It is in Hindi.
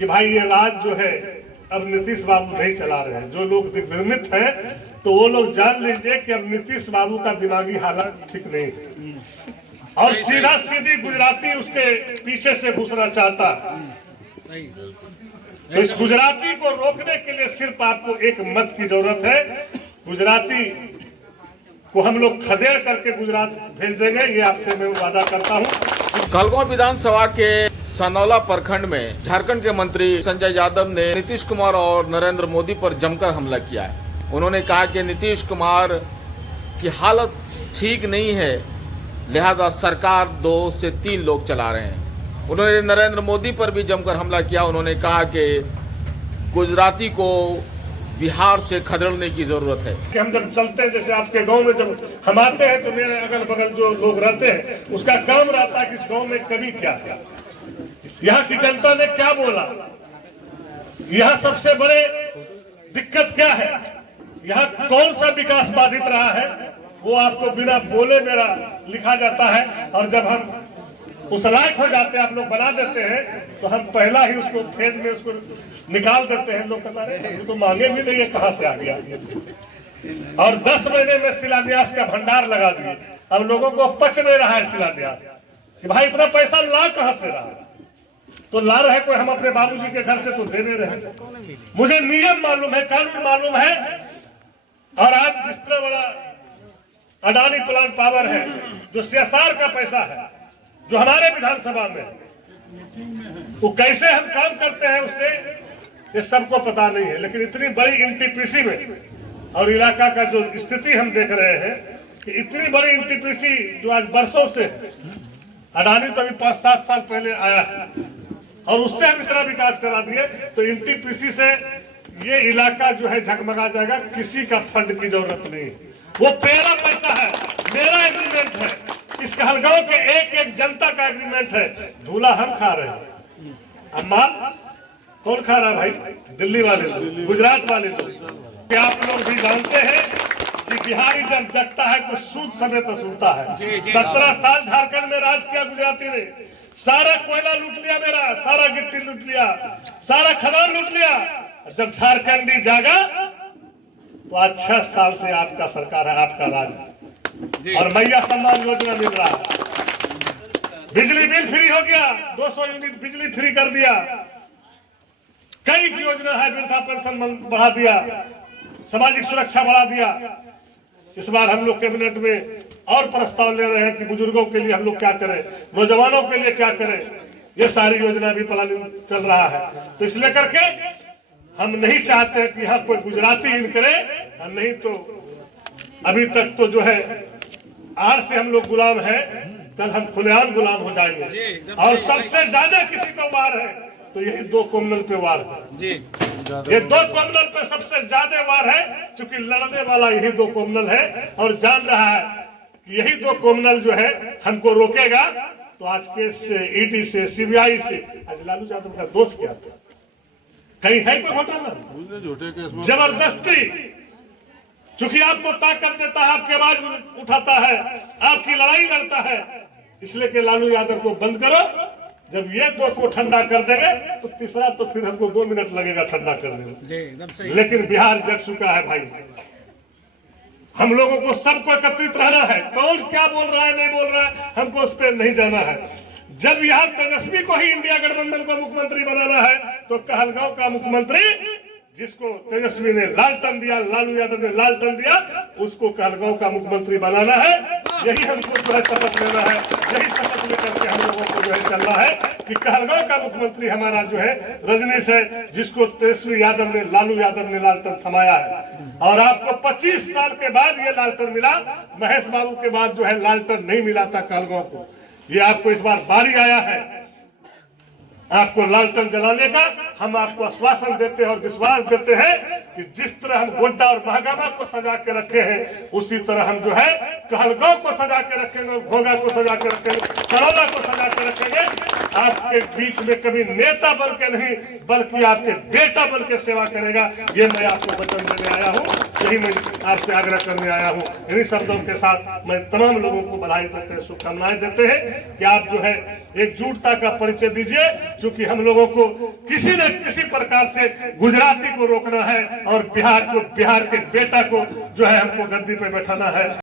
कि भाई ये राज जो है अब नीतीश बाबू नहीं चला रहे हैं। जो लोग दिग्भ्रमित हैं तो वो लोग जान लीजिए कि अब नीतीश बाबू का दिमागी हालत ठीक नहीं, और सीधा सीधी गुजराती उसके पीछे से घुसना चाहता है। तो इस गुजराती को रोकने के लिए सिर्फ आपको एक मत की जरूरत है। गुजराती को हम लोग खदेड़ करके गुजरात भेज देंगे, ये आपसे मैं वादा करता हूँ। कहलगांव विधानसभा के सनौला प्रखंड में झारखंड के मंत्री संजय यादव ने नीतीश कुमार और नरेंद्र मोदी पर जमकर हमला किया है। उन्होंने कहा कि नीतीश कुमार की हालत ठीक नहीं है, लिहाजा सरकार 2 से 3 लोग चला रहे हैं। उन्होंने नरेंद्र मोदी पर भी जमकर हमला किया। उन्होंने कहा कि गुजराती को बिहार से खदेड़ने की जरूरत है। कि हम जब चलते हैं, जैसे आपके गांव में जब हम आते हैं तो मेरे अगल बगल जो लोग रहते हैं उसका काम रहता है कि इस गांव में कभी क्या है, यहाँ की जनता ने क्या बोला, यहाँ सबसे बड़े दिक्कत क्या है, यहाँ कौन सा विकास बाधित रहा है, वो आपको बिना बोले मेरा लिखा जाता है। और जब हम उस लायक हो जाते हैं, आप लोग बना देते हैं, तो हम पहला ही उसको फेज में उसको निकाल देते हैं। लोग कहते हैं तो मांगे भी नहीं, ये कहां से आ गया। और 10 महीने में शिलान्यास का भंडार लगा दिए। अब लोगों को पच नहीं रहा है शिलान्यास कि भाई इतना पैसा ला कहां से रहा, तो ला रहे कोई हम अपने बाबूजी के घर से तो दे नहीं रहे। मुझे नियम मालूम है, कानून मालूम है। और आज जिस तरह बड़ा अडानी प्लांट पावर है, जो CSR का पैसा है, जो हमारे विधानसभा में, वो कैसे हम काम करते हैं उससे ये सबको पता नहीं है। लेकिन इतनी बड़ी NTPC में और इलाका का जो स्थिति हम देख रहे हैं कि इतनी बड़ी NTPC जो आज बरसों से, अडानी तो अभी 5-7 साल पहले आया है और उससे हम इतना विकास करा दिए, तो NTPC से ये इलाका जो है झगमगा जाएगा। किसी का फंड की जरूरत नहीं, वो मेरा पैसा है, मेरा एग्रीमेंट है, इस कहलगांव के एक जनता का एग्रीमेंट है। धूला हम खा रहे हैं, अब माल कौन खा रहा है भाई? दिल्ली वाले लोग, गुजरात वाले लोग। क्या आप लोग भी जानते हैं कि बिहारी जब जगता है तो सूद समेत सुनता है। 17 साल झारखंड में राज किया गुजराती ने, सारा कोयला लूट लिया, मेरा सारा गिट्टी लूट लिया, सारा खदान लूट लिया। जब झारखंडी जागा तो आज 6 साल से आपका सरकार है, आपका राज, और मैया सम्मान योजना मिल रहा है, बिजली बिल फ्री हो गया, 200 यूनिट बिजली फ्री कर दिया, कई योजना है, वृद्धा पेंशन बढ़ा दिया, सामाजिक सुरक्षा बढ़ा दिया। इस बार हम लोग कैबिनेट में और प्रस्ताव ले रहे हैं कि बुजुर्गों के लिए हम लोग क्या करें, नौजवानों के लिए क्या करें, ये सारी योजना भी प्लानिंग चल रहा है। तो इसलिए करके हम नहीं चाहते कि यहाँ कोई गुजराती इन करे, हम नहीं तो अभी तक तो जो है आज से हम लोग गुलाम है, कल हम खुलेआम गुलाम हो जाएंगे। और सबसे ज्यादा किसी को वार है तो यही 2 कॉम्युनल पे वार है। ये 2 कॉम्युनल पे सबसे ज्यादा वार है, क्योंकि लड़ने वाला यही 2 कॉम्युनल है और जान रहा है कि यही 2 कॉम्युनल जो है हमको रोकेगा। तो आज केस से, ED से, CBI से, आज लालू यादव का दोस्त क्या था, कहीं है कोई घोटाला? जबरदस्ती, क्योंकि आपको ताकत देता है, आपकी आवाज उठाता है, आपकी लड़ाई लड़ता है, इसलिए कि लालू यादव को बंद करो। जब ये 2 को ठंडा कर देंगे तो तीसरा तो फिर हमको 2 मिनट लगेगा ठंडा करने में। लेकिन बिहार जग चुका है भाई, हम लोगों को सबको एकत्रित रहना है। कौन क्या बोल रहा है, नहीं बोल रहा है, हमको उस पर नहीं जाना है। जब यहाँ तेजस्वी को ही इंडिया गठबंधन को मुख्यमंत्री बनाना है, तो कहलगांव का मुख्यमंत्री जिसको तेजस्वी ने लालटन दिया, लालू यादव ने लालटन दिया, उसको कहलगांव का मुख्यमंत्री बनाना है। यही हमको जो है शपथ लेना है, यही शपथ लेकर के हम लोगों को जो है चलना है कि कहलगांव का मुख्यमंत्री हमारा जो है रजनीश है, जिसको तेजस्वी यादव ने, लालू यादव ने लालटन थमाया है। और आपको 25 साल के बाद ये लालटन मिला, महेश बाबू के बाद जो है लालटन नहीं मिला था कहलगांव को। ये आपको इस बार बारी आया है आपको लालटन जलाने का। हम आपको आश्वासन देते हैं और विश्वास देते हैं कि जिस तरह हम गोड्डा और महागामा को सजा के रखे हैं, उसी तरह हम जो है कहलगांव को सजा के रखेंगे, घोगा को सजा के रखेंगे, सरोला को सजा के रखेंगे। आपके बीच में कभी नेता बन के नहीं, बल्कि आपके बेटा बन के सेवा करेगा। ये मैं आपको वचन देने आया हूँ, यही मैं आपसे आग्रह करने आया हूँ। इन्हीं शब्दों के साथ मैं तमाम लोगों को बधाई देते हैं, शुभकामनाएं देते हैं कि आप जो है एकजुटता का परिचय दीजिए, क्योंकि हम लोगों को किसी न किसी प्रकार से गुजराती को रोकना है और बिहार के बेटा को जो है हमको गद्दी पे बैठाना है।